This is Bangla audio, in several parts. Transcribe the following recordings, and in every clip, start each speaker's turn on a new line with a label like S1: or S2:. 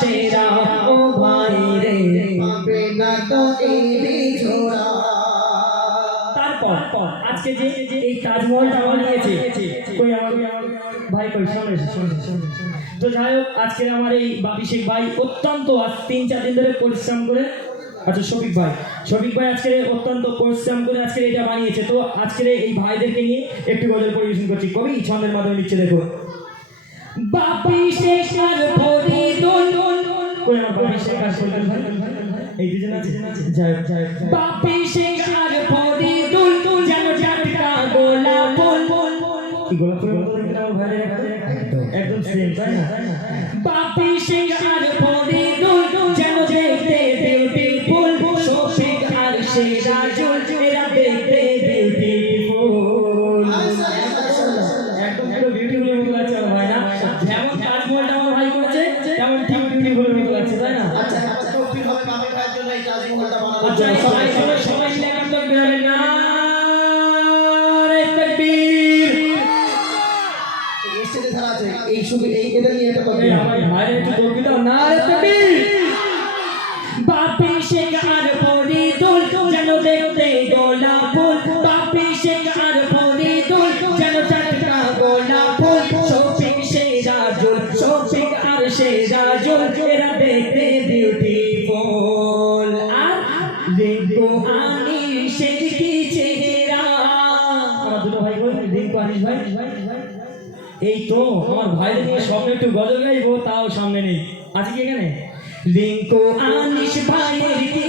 S1: সেরা ও ভাই রে।
S2: পাবে না তো এই বিছড়া
S1: তারপর আজকে যে এই তাজমহলটা বানিয়েছে কই আমার ভাই কই সামনে। তো যাই হোক আজকে আমার এই বাপি শেখ ভাই অত্যন্ত আজ তিন চার দিন ধরে পরিশ্রম করে আচ্ছা শফিক ভাই শফিক ভাই আজকে অত্যন্ত পরিশ্রম করে আজকে এটা বানিয়েছে। তো আজকে এই ভাইদেরকে নিয়ে একটু গজল পরিবেশন করছি। কবি ছন্দের মাধ্যমে নিচ্ছে দেখো বাপি শেখ আর কই আমার বাপি শেখ আর সৈকত ভাই? এই দুজন আছে যাই যাই বাপি শেখ আর ভরি যেন গোলাপ ফুল কি গোলাপ ফুল একদম। একদম সেম তাই না? বাপি শেখ আর ভরি যেন দেখতে বিউটিফুল শফিক আর সিরাজুল এরা তাজমহলটা
S2: বানানোর জন্য
S1: সবাই সবাই সবাই মিলে এখন তো না
S2: এই স্টেজে ধারা আছে এই শুধু এই এটা নিয়ে এটা করবে
S1: আমার ভাইয়ের একটু তকবীর না রে বাপি শেখ আর এই তো আমার ভাইদের নিয়ে সামনে একটু গজল গাইবো তাও সামনে নেই। আজকে এখানে? লিঙ্কো আনিস ভাইয়ের কি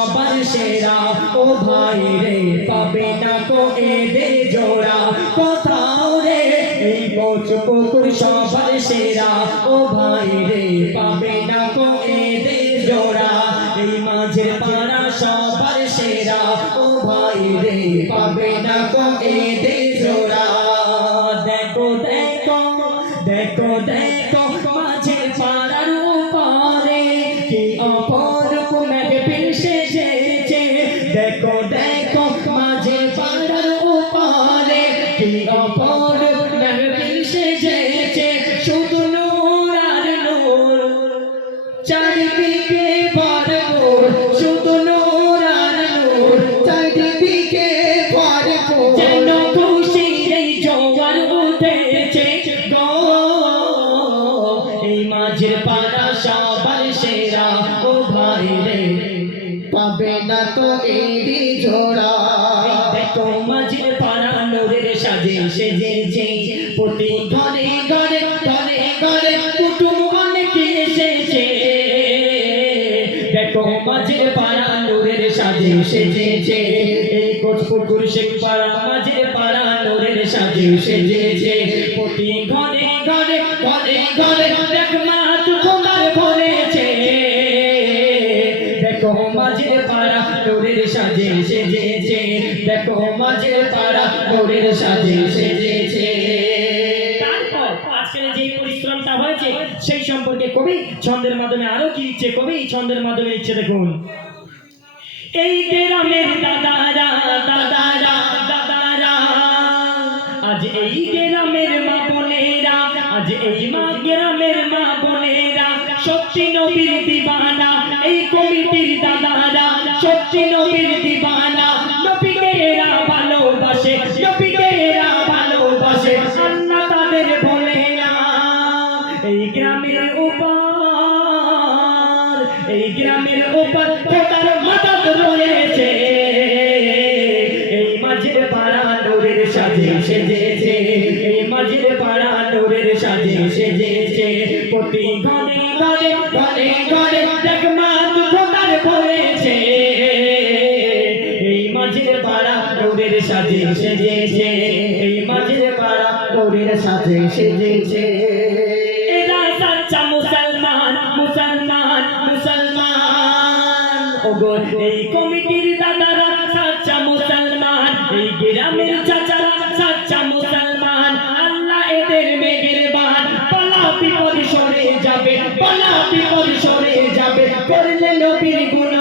S1: সবার সেরা ও ভাই রে, পাবে না কো এদের জোড়া। কোথাও রে, এই কোচ পুকুর সবার সেরা। ও ভাই রে, পাবে না কো এদের জোড়া। এই মাঝের পাড়া সবার সেরা। ও ভাই রে, পাবে না কো এদের জোড়া। দেখো দেখো দেখো দেখো, মাঝের পাড়ার
S2: পাবে না তো এরই জোড়া
S1: দেখো মাঝের পাড়া নোরের সাজে সেজেছে প্রতি ঘরে ঘরে ঘরে ঘরে কুটুম অনেক এসেছে দেখো মাঝের পাড়া নোরের সাজে সেজেছে এই কোচপুকুর শেখ পাড়া মাঝের পাড়া নোরের সাজে সেজেছে প্রতি ঘরে ঘরে ঘরে ঘরে দেখ মাত তোমার ভরেছে দেখো মাঝের পাড়া নোরের সাজে সেজেছে দেখো মাঝে তারা নোরের সাজে সেজেছে পরিশ্রমটা হয়েছে, সেই সম্পর্কে কবি ছন্দের মাধ্যমে আরও কি লিখছে? কবি ছন্দের মাধ্যমে লিখছে দেখুন। এই গ্রামের দাদারা এই গ্রামের উপর খোদার মাদত রয়েছে। এই মাঝের পাড়া নোরের সাজে সেজেছে। এই মাঝের পাড়া নোরের সাজে সেজেছে। প্রতি ঘরে ঘরে ঘরে ঘরে দেখ মাত খোদার পড়েছে। এই মাঝের পাড়া নোরের সাজে সেজেছে। এই মাঝের পাড়া নোরের
S2: সাথে সেজেছে।
S1: মুসলমান এই কমিটির দাদারা সাচ্চা মুসলমান, এই গ্রামের চাচারা সাচ্চা মুসলমান। আল্লাহ এদের মেঘের বান, পালা বিপদ সরে যাবে, পালা বিপদ সরে যাবে। করলে নবীর গুণগান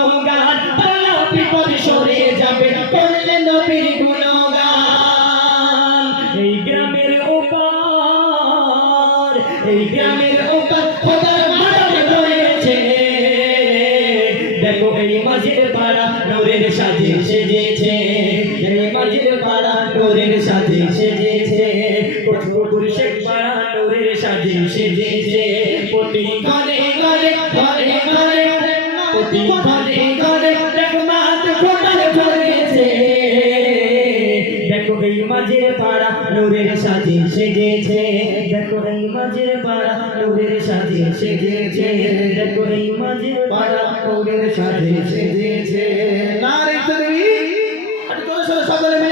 S1: সাথে সেজেছে প্রতি ঘরে ঘরে ঘরে ঘরে প্রতি ঘরে ঘরে রহমত খোদার
S2: তোর সকলে